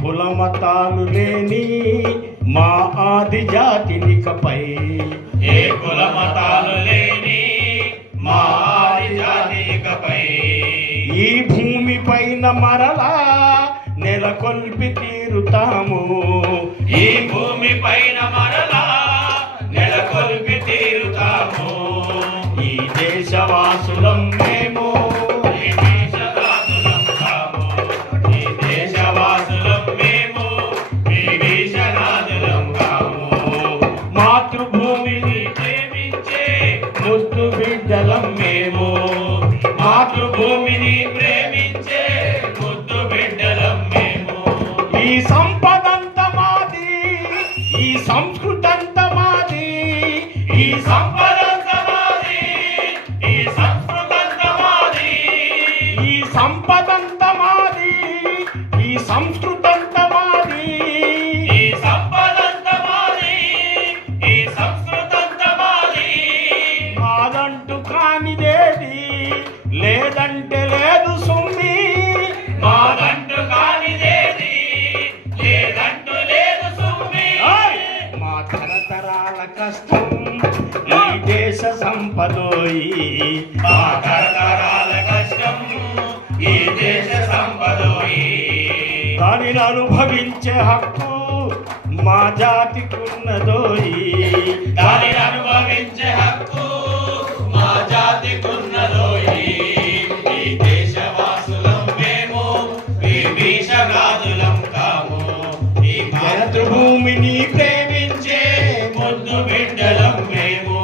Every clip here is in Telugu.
కుల మతాలు లేని మా ఆది జాతినికపై, ఏ కుల మతాలు లేని మా ఆది జాతినికపై, ఈ భూమి పైన మరలా నెలకొల్పి తీరుతాము, ఈ భూమి పైన మరలా నెలకొల్పి తీరుతాము. ఈ దేశవాసులం మేము, ఈ దేశవాసులం కాము, ఈ దేశవాసులం మేము, ఈ దేశనాథులం కాము. మాతృభూమిని ప్రేమించే ముద్దు బిడ్డలం మేము, మాతృభూమిని ప్రేమించే ముద్దు బిడ్డలం మేము. ఈ సంపదంత మాది, ఈ సంస్కృతంత మాది, ఈ సంపదంత మాది, ఈ సంస్కృతంత మాది, ఈ సంపదంత మాది, ఈ సంస్కృతంత మాది. ఈ సంపదంత మాది, ఈ సంస్కృతంత మాది. మాదంటూ కానిదేది లేదంటే లేదు సుమ్మి, మాదంటూ కానిదేది లేదంటూ లేదు సుమ్మి. మా తరతరాల కష్టం ఈ దేశ సంపదోయి, మా తరతరాల కష్టం ఈ దేశ సంపదోయి. దానిని అనుభవించే హక్కు మా జాతికున్నదోయి. దానిని అనుభవించే హక్కు మా జాతికున్నదోయి. ఈ దేశవాసులం మేము, ఈ భీషణాదులం కాము. ఈ మాతృభూమిని ప్రేమించే ముద్దు బిడ్డలం మేము,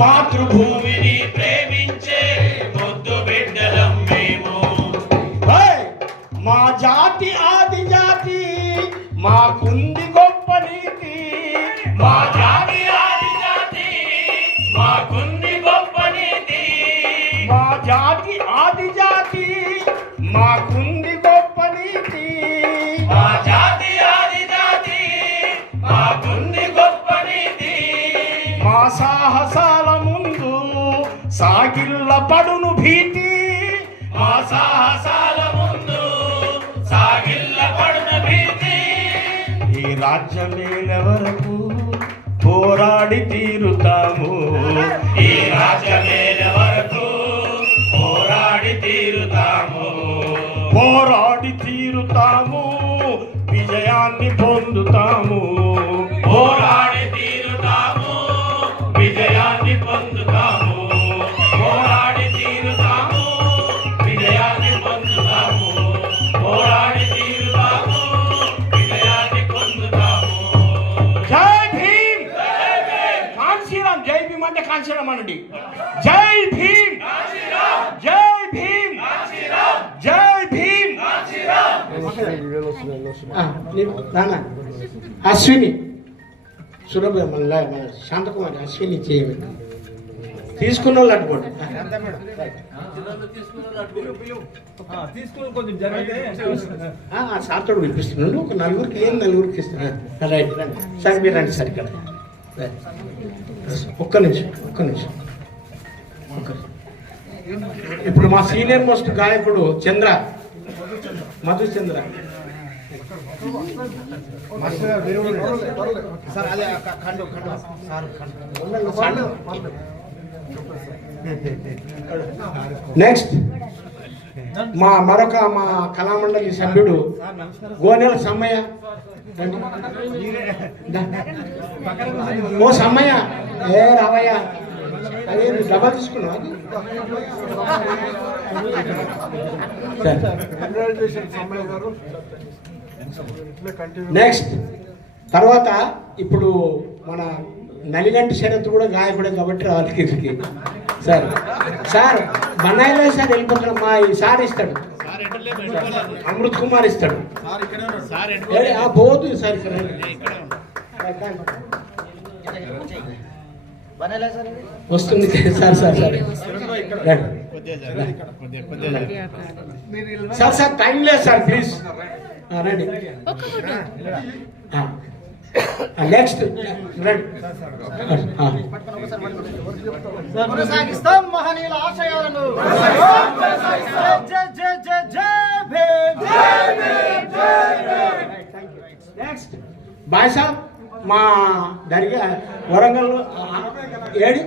మాతృభూమిని ప్రేమించే ముద్దు బిడ్డలం మేము. మా జాతి ఆది జాతి, మాకుంది గొప్ప నీతి. మా జాతి ఆది జాతి, మాకుంది గొప్ప నీతి. మా జాతి ఆది జాతి, మాకుంది గొప్ప నీతి. మా జాతి ఆది జాతి, మాకుంది గొప్ప నీతి. మా సాహసాల ముందు సాగిల్ల పడును భీతి. మా సాహసాల ముందు సాగిల్ల పడున భీతి. ఈ రాజ్యమేల వరకు పోరాడి తీరుతాము, ఈ రాజ్యమేల వరకు పోరాడి తీరుతాము. పోరాడి తీరుతాము, విజయాన్ని పొందుతాము. పోరాడి తీరుతాము, విజయాన్ని పొందుతాము. పోరాడి తీరుతాము, విజయాన్ని పొందుతాము. పోరాడి తీరుతాము, విజయాన్ని పొందుతాము. జై భీమ్, కాంశీరామ్. జై భీమ్ అంటే కాంశీరామ్ అనండి. జై భీమ్, జై భీమ్, జై భీమ్. అశ్విని సురభ మన శాంతకుమారి అశ్విని చేయమని తీసుకున్న వాళ్ళు అనుకోండి. సార్ తోడు పిలిపిస్తున్నాడు. ఒక నలుగురికి ఏం నలుగురికి ఇస్తున్నాడు. రైట్ రండి సార్, మీరు రండి సార్ ఇక్కడ. ఒక్క నిమిషం. ఇప్పుడు మా సీనియర్ మోస్ట్ గాయకుడు చంద్ర, మధుచంద్ర. నెక్స్ట్ మా కళామండలి సభ్యుడు గోనెల సమ్మయ్య. ఓ సమ్మయ్య, ఏ రావయ్య, అదే డబ్బా తీసుకున్నావు. నెక్స్ట్ తర్వాత ఇప్పుడు మన నలిగంటి శరత్ కూడా గాయపడే కాబట్టి వాళ్ళకి సార్ బన్నాయిలే సార్ వెళ్ళిపోతున్నాం. మా సార్ ఇస్తాడు, అమృత్ కుమార్ ఇస్తాడు. పోదు సార్ ఇక్కడ వస్తుంది సార్. సార్ టైం లేదు సార్, ప్లీజ్ రండి. నెక్స్ట్ కొనసాగిస్తాం మహనీయుల ఆశయాలను. జై జై జై జై భీమ్. భాష మా దర్గా వరంగల్ ఏడి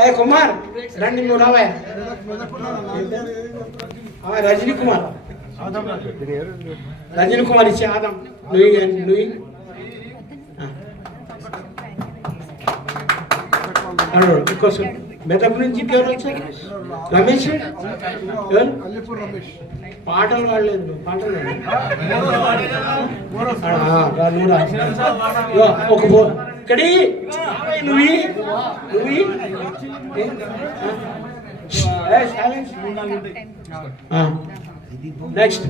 ఏ కుమార్ రండి నువ్వు రావా రజనీ కుమార్ ఇచ్చే ఆదం నువ్వు ఇంకోసం మెదక్ నుంచి ఎవరు వచ్చారు రమేష్ ఎవరు పాటలు వాడలేదు పాటలు ఒక ఇక్కడి నువ్వు నెక్స్ట్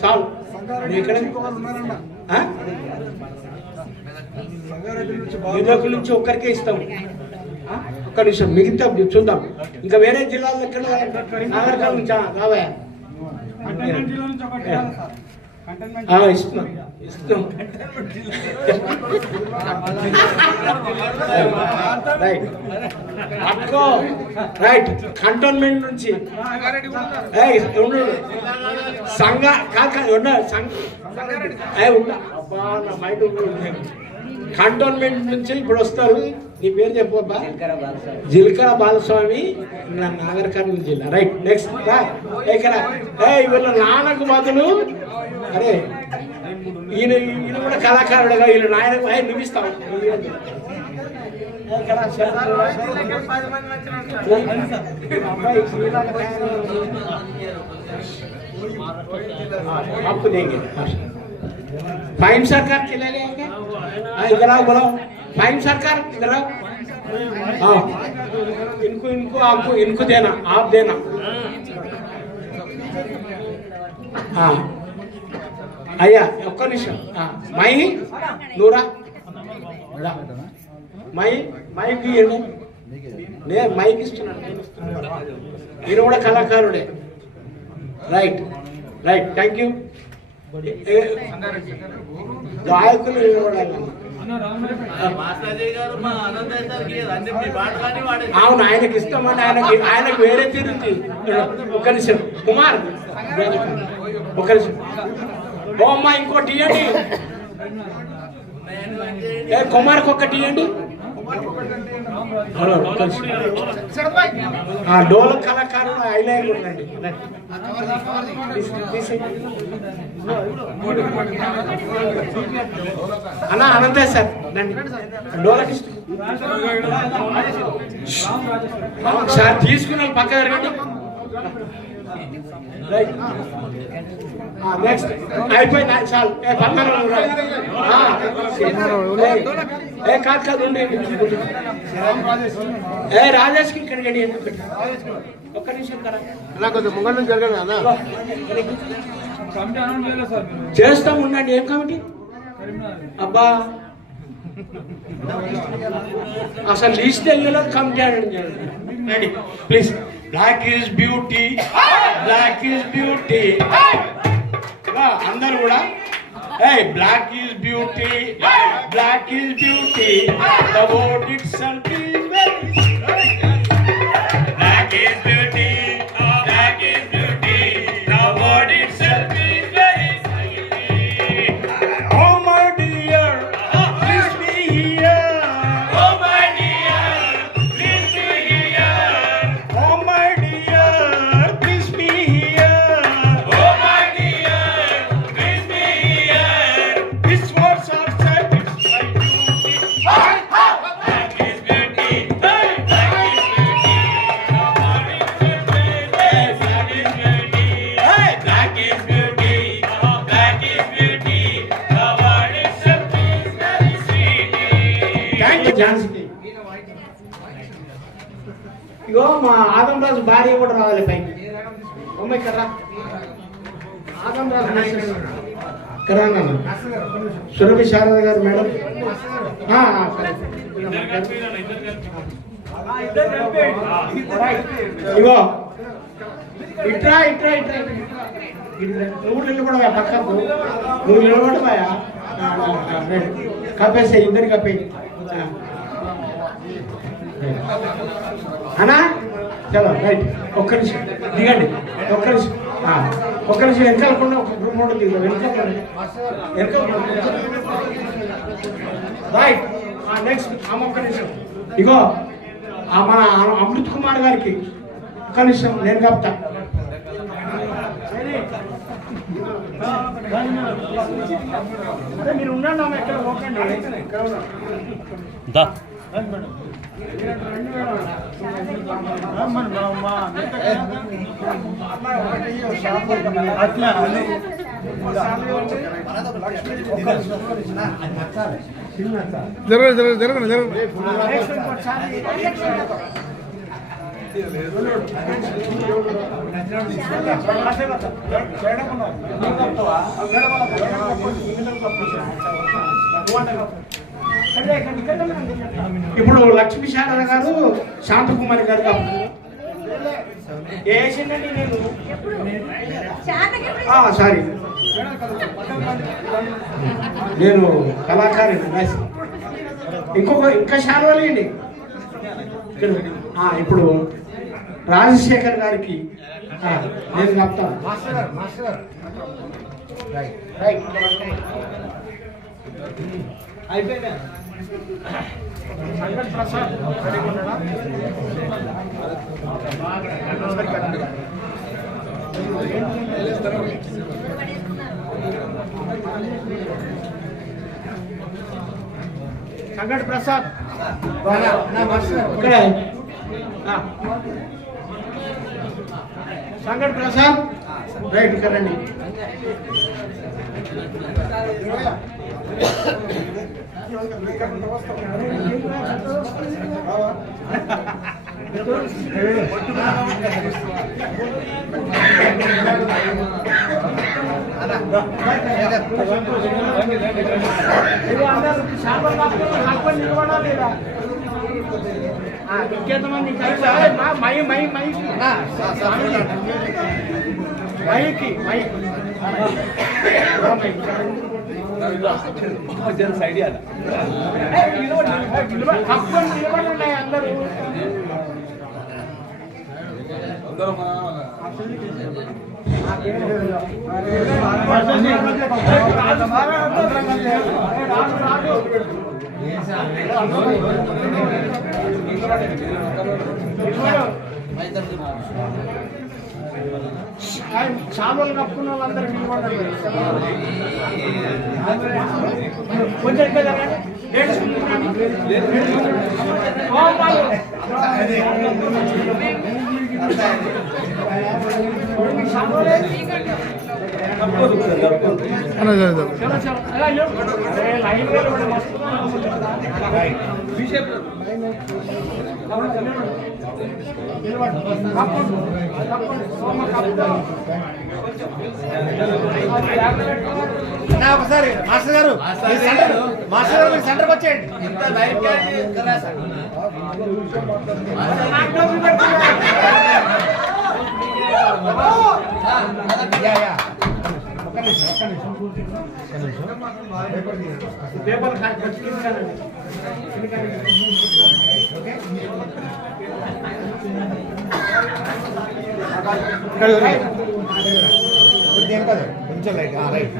సాల్ ఎక్కడ మెదక్ నుంచి ఒక్కరికే ఇస్తాం ఒక్క నిమిషం మిగతా చూద్దాం ఇంకా వేరే జిల్లాలో ఎక్కడ నాగరికల్ నుంచి రావా ఇస్తున్నాం రైట్ అక్కో రైట్ కంటోన్మెంట్ నుంచి సంఘ కంటోన్మెంట్ నుంచి ఇప్పుడు వస్తారు నీ పేరు చెప్పబ్బా జిల్కర బాలస్వామి నాగరికర్నూలు జిల్లా రైట్ నెక్స్ట్ వీళ్ళ నాన్నకు బదులు అరే ఈయన కూడా కళాకారుడుగా వీళ్ళ నాయన నువ్వు ఇస్తావు आपको देंगे फाइन सरकार चले लेंगे इधर आओ बोलो फाइन सरकार इधर आओ हाँ इनको आपको इनको देना आप देना हाँ అయ్యా ఒక్క నిమిషం మై నూరా మైక్ ఇవ్వండి నేను మైక్ ఇస్తున్నాను ఈయన కూడా కళాకారుడే రైట్ థ్యాంక్ యూ గాయకులు అవును ఆయనకి ఇస్తామని ఆయనకు వేరే తిరుగుతుంది ఒక నిమిషం కుమార్ ఒక నిమిషం ఓ అమ్మా ఇంకోటి ఇవ్వండి కుమార్కి ఒక్కటి ఇవ్వండి డోల కళాకారులు ఐలైన్ ఉండండి అన్న అనంతే సార్ డోలకి సార్ తీసుకున్న పక్క జరగండి నెక్స్ట్ అయిపోయింది చాలు కాదు రాజేష్కి ఇక్కడ ఒక్క నిమిషం కదా కొద్దిగా ముంగల్ నుంచి జరగదు కదా చేస్తాం ఉండండి ఏం కమిటీ అబ్బా అసలు లిస్ట్ వెళ్ళలేదు కమిటీ అనండి ప్లీజ్ బ్లాక్ ఈజ్ బ్యూటీ అందరు కూడా black is beauty the word itself is very black is beauty the word itself is very oh my dear please be here oh my dear please be here oh my dear please be here oh my dear please be here this words are said it's my duty black is beauty ఇగో మా ఆదం రాజు భార్య కూడా రావాలి పైకి అమ్మాయి కర్రా ఆదం రాజు కర్రా సురభి శారద గారు మేడం ఇగో ఇట్రా నువ్వు నిలబడవా పక్కకు నువ్వు నిలబడవాయా కప్పేసే ఇద్దరు కప్పే అన్నా చలో రైట్ ఒక్క నిమిషం దిగండి ఒక్క నిమిషం ఒక్క నిమిషం వెనకాలకుండా ఒక గ్రూప్ ఫోటో దిగుతాం వెనకాల రైట్ నెక్స్ట్ ఆమె ఒక్క నిమిషం ఇగో మన అమృత్ కుమార్ గారికి ఒక్క నిమిషం నేను కప్తా మీరు ఉండండి ఆమె ఎక్కడ పోకండి జరగండి ఇప్పుడు లక్ష్మీ శారద గారు శాంతకుమారి గారు వేసిందండి నేను సారీ నేను కళాకారుని ఇంకా శారదలేండి ఇప్పుడు రాజశేఖర్ గారికి నేను చెప్తాను అయిపోయిందా సంగట్ ప్రసాద్ సంగట్ ప్రసాద్ సంగట్ ప్రసాద్ రైట్ కరండి ఇంకెంతమంది మైకి నిలబడి అందరూ చాలు కప్పుకున్న వాళ్ళందరూ నిలబడాలి కొంచెం ఒకసారి మాస్టర్ గారు సెంటర్కి వచ్చేయండి. పేపర్ కొంచెం లైట్ రైట్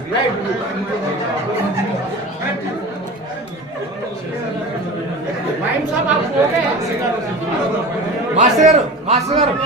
మాస్టర్ గారు